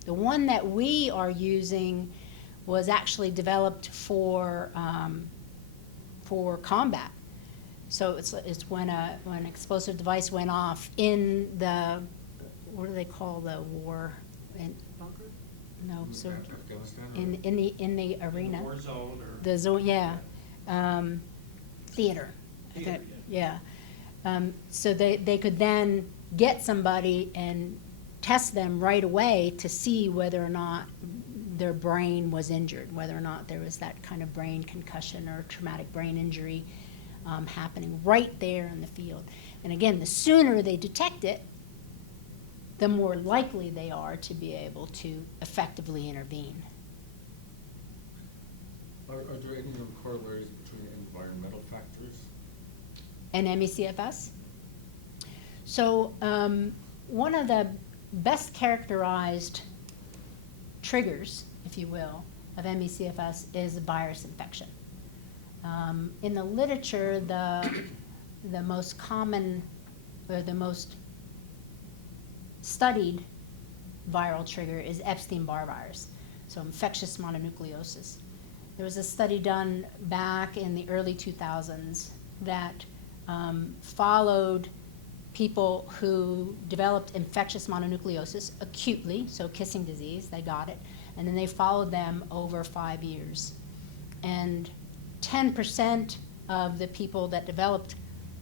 The one that we are using was actually developed for combat. So it's when an explosive device went off in the, what do they call the war? Bunker? No, so Afghanistan? in the arena. The war zone or? The zone, yeah. theater. Theater, Yeah. So they could then get somebody and test them right away to see whether or not their brain was injured, whether or not there was that kind of brain concussion or traumatic brain injury happening right there in the field. And again, the sooner they detect it, the more likely they are to be able to effectively intervene. Are there any corollaries between environmental factors? And MECFS? So one of the best characterized triggers, if you will, of MECFS is a virus infection. In the literature, the most common, or the most studied viral trigger is Epstein-Barr virus, so infectious mononucleosis. There was a study done back in the early 2000s that followed people who developed infectious mononucleosis acutely, so kissing disease, they got it, and then they followed them over 5 years. And 10% of the people that developed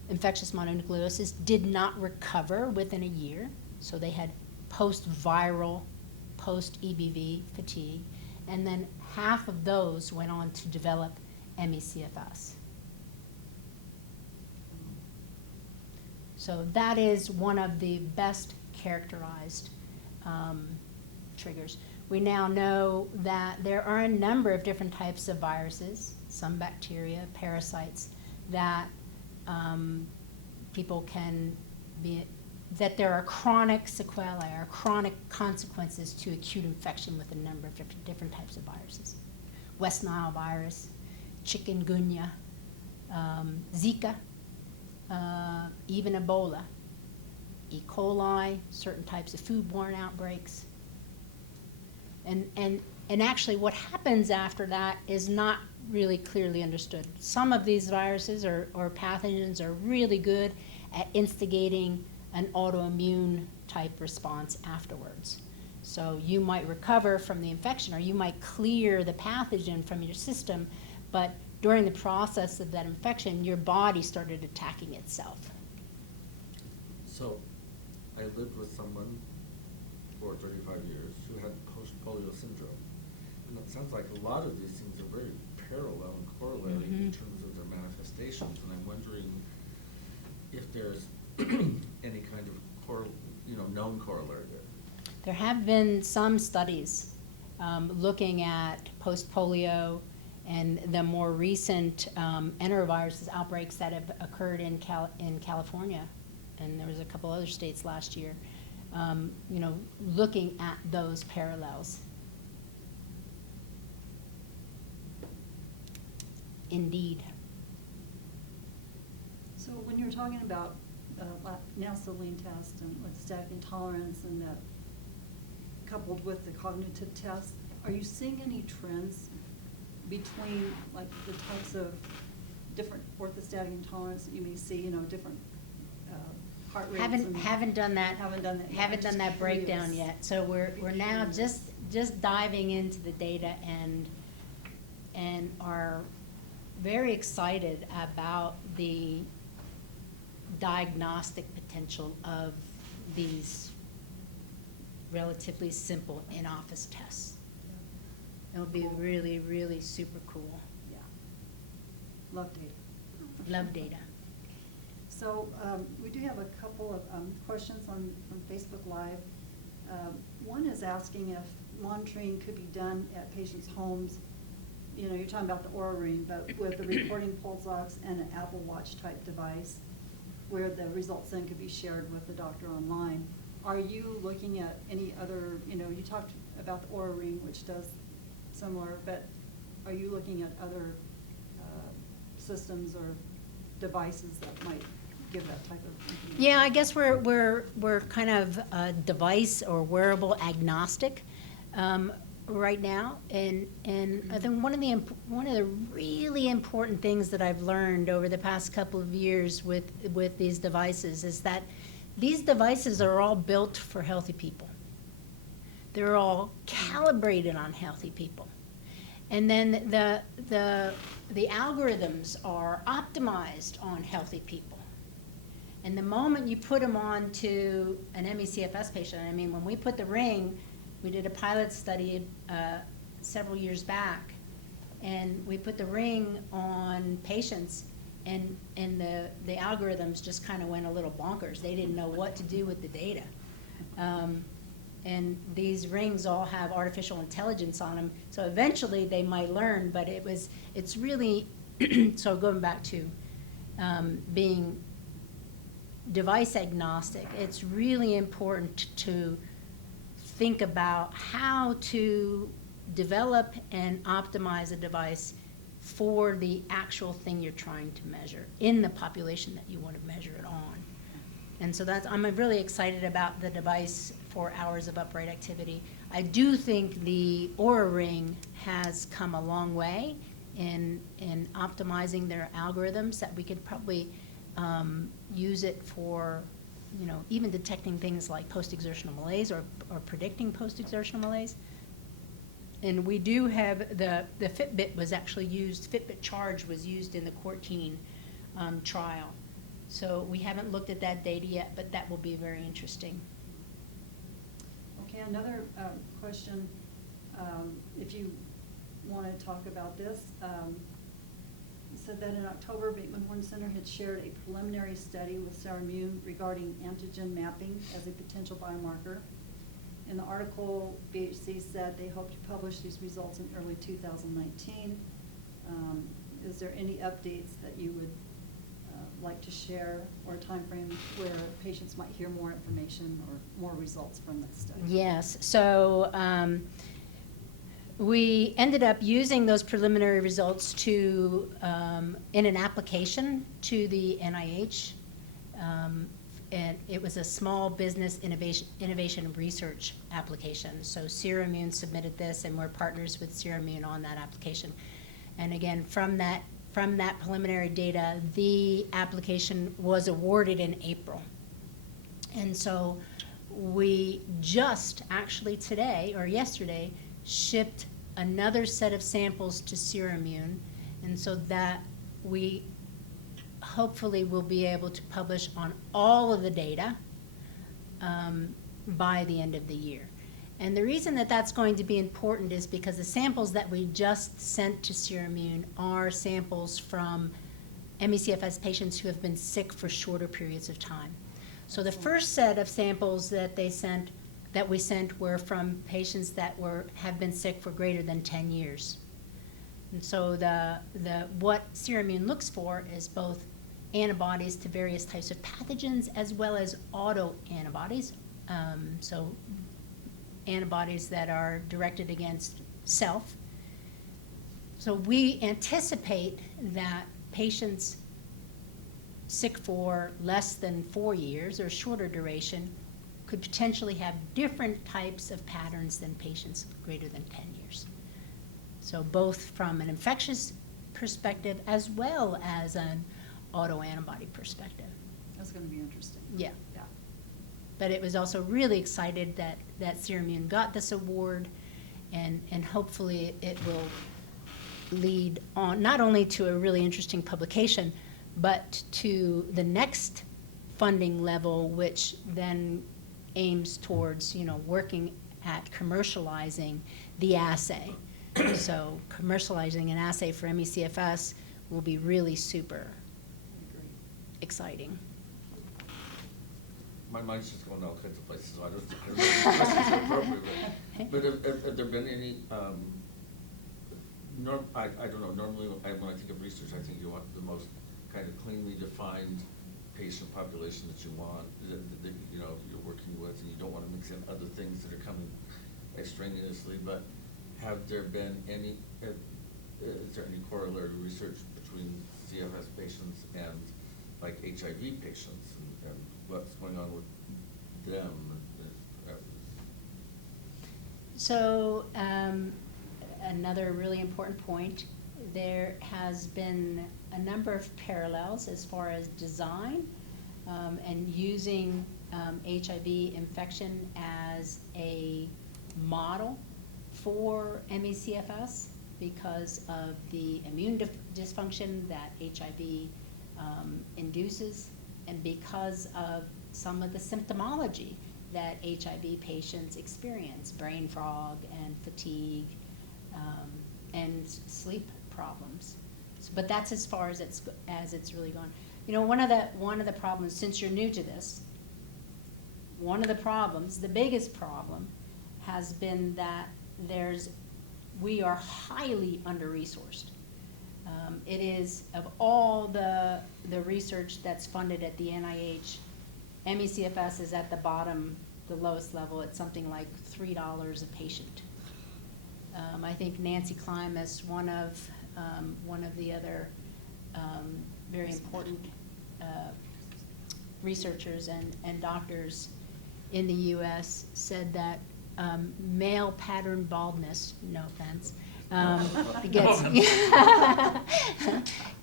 infectious mononucleosis did not recover within a year, so they had post-viral, post-EBV fatigue, and then half of those went on to develop MECFS. So that is one of the best characterized triggers. We now know that there are a number of different types of viruses, some bacteria, parasites, that people can be, that there are chronic sequelae or chronic consequences to acute infection with a number of different types of viruses. West Nile virus, chikungunya, Zika, even Ebola, E. coli, certain types of foodborne outbreaks. And actually what happens after that is not really clearly understood. Some of these viruses or pathogens are really good at instigating an autoimmune type response afterwards. So you might recover from the infection or you might clear the pathogen from your system, but during the process of that infection, your body started attacking itself. So, I lived with someone for 35 years who had post-polio syndrome. And it sounds like a lot of these things are very parallel and corollary in terms of their manifestations. And I'm wondering if there's any kind of known corollary there. There have been some studies looking at post-polio and the more recent enteroviruses outbreaks that have occurred in California, and there was a couple other states last year, looking at those parallels. Indeed. So when you're talking about Nasoline test and with static intolerance and that coupled with the cognitive test, are you seeing any trends between like the types of different orthostatic intolerance that you may see, different heart rates? Haven't done that. Haven't done that yet. Haven't done that Just breakdown curious. yet. So we're now just diving into the data and are very excited about the diagnostic potential of these relatively simple in-office tests. It'll be really, really super cool. Yeah. Love data. Love data. So we do have a couple of questions on Facebook Live. One is asking if monitoring could be done at patients' homes. You're talking about the Oura Ring, but with the recording pulse ox and an Apple Watch type device where the results then could be shared with the doctor online. Are you looking at any other, you talked about the Oura Ring, which does similar, but are you looking at other systems or devices that might give that type of information? Yeah, I guess we're kind of device or wearable agnostic right now, and I think one of the really important things that I've learned over the past couple of years with these devices is that these devices are all built for healthy people. They're all calibrated on healthy people. And then the algorithms are optimized on healthy people. And the moment you put them on to an ME/CFS patient, I mean, when we put the ring, we did a pilot study several years back, and we put the ring on patients, and the algorithms just kind of went a little bonkers. They didn't know what to do with the data. And these rings all have artificial intelligence on them, so eventually they might learn, but it's really, so going back to being device agnostic, it's really important to think about how to develop and optimize a device for the actual thing you're trying to measure in the population that you want to measure it on. And so I'm really excited about the device for hours of upright activity. I do think the Oura Ring has come a long way in optimizing their algorithms, that we could probably use it for, even detecting things like post-exertional malaise or predicting post-exertional malaise. And we do have, the Fitbit was actually used, Fitbit Charge was used in the Courtine trial. So we haven't looked at that data yet, but that will be very interesting. Okay, another question, if you want to talk about this. You said that in October, Bateman Horn Center had shared a preliminary study with Ceramune regarding antigen mapping as a potential biomarker. In the article, BHC said they hope to publish these results in early 2019. Is there any updates that you would like to share, or a time frame where patients might hear more information or more results from that study? Yes, so we ended up using those preliminary results to, in an application to the NIH. And it was a small business innovation research application. So Ceramune submitted this, and we're partners with Ceramune on that application. And again, from that preliminary data, the application was awarded in April. And so we just actually today or yesterday shipped another set of samples to Ceramune, and so that we hopefully will be able to publish on all of the data by the end of the year. And the reason that that's going to be important is because the samples that we just sent to Ceramune are samples from ME/CFS patients who have been sick for shorter periods of time. So the first set of samples that we sent were from patients that have been sick for greater than 10 years. And so what Ceramune looks for is both antibodies to various types of pathogens as well as autoantibodies. So antibodies that are directed against self. So we anticipate that patients sick for less than 4 years or shorter duration could potentially have different types of patterns than patients greater than 10 years. So both from an infectious perspective as well as an autoantibody perspective. That's going to be interesting. Yeah. Yeah. But it was also really excited that Ceramune got this award, and hopefully it will lead on not only to a really interesting publication, but to the next funding level, which then aims towards, working at commercializing the assay. So commercializing an assay for ME/CFS will be really super exciting. My mind's just going all kinds of places, so I don't think the questions are appropriate. But have there been any, I don't know, normally when I think of research, I think you want the most kind of cleanly defined patient population that you want, that you're working with, and you don't want to mix in other things that are coming extraneously, but have there been any, is there any corollary research between CFS patients and like HIV patients, and what's going on with them? So another really important point, there has been a number of parallels as far as design and using HIV infection as a model for ME/CFS. because of the immune dysfunction that HIV induces, and because of some of the symptomology that HIV patients experience, brain fog and fatigue, and sleep problems. But that's as far as it's really gone. You know, one of the problems, since you're new to this, one of the problems, the biggest problem, has been that we are highly under-resourced. It is, of all the research that's funded at the NIH, MECFS is at the bottom, the lowest level, at something like $3 a patient. I think Nancy Klimas, one of the other very important researchers and doctors in the U.S. said that male pattern baldness, no offense,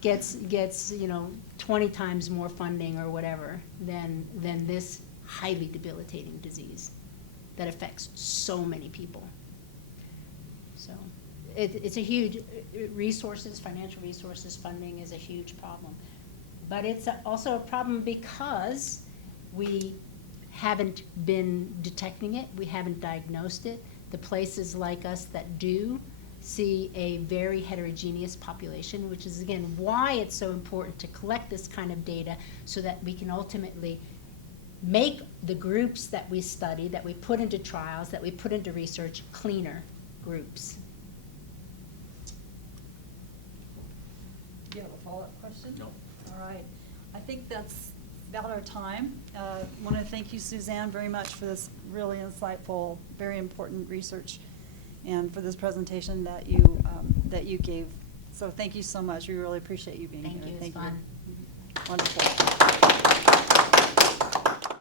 gets 20 times more funding or whatever than this highly debilitating disease that affects so many people. So it's a huge financial resources, funding is a huge problem. But it's also a problem because we haven't been detecting it, we haven't diagnosed it. The places like us that do see a very heterogeneous population, which is again why it's so important to collect this kind of data so that we can ultimately make the groups that we study, that we put into trials, that we put into research, cleaner groups. Do you have a follow-up question? No. All right. I think that's about our time. Want to thank you, Suzanne, very much for this really insightful, very important research, and for this presentation that you gave. So thank you so much. We really appreciate you being here. Thank you, it's fun. Wonderful.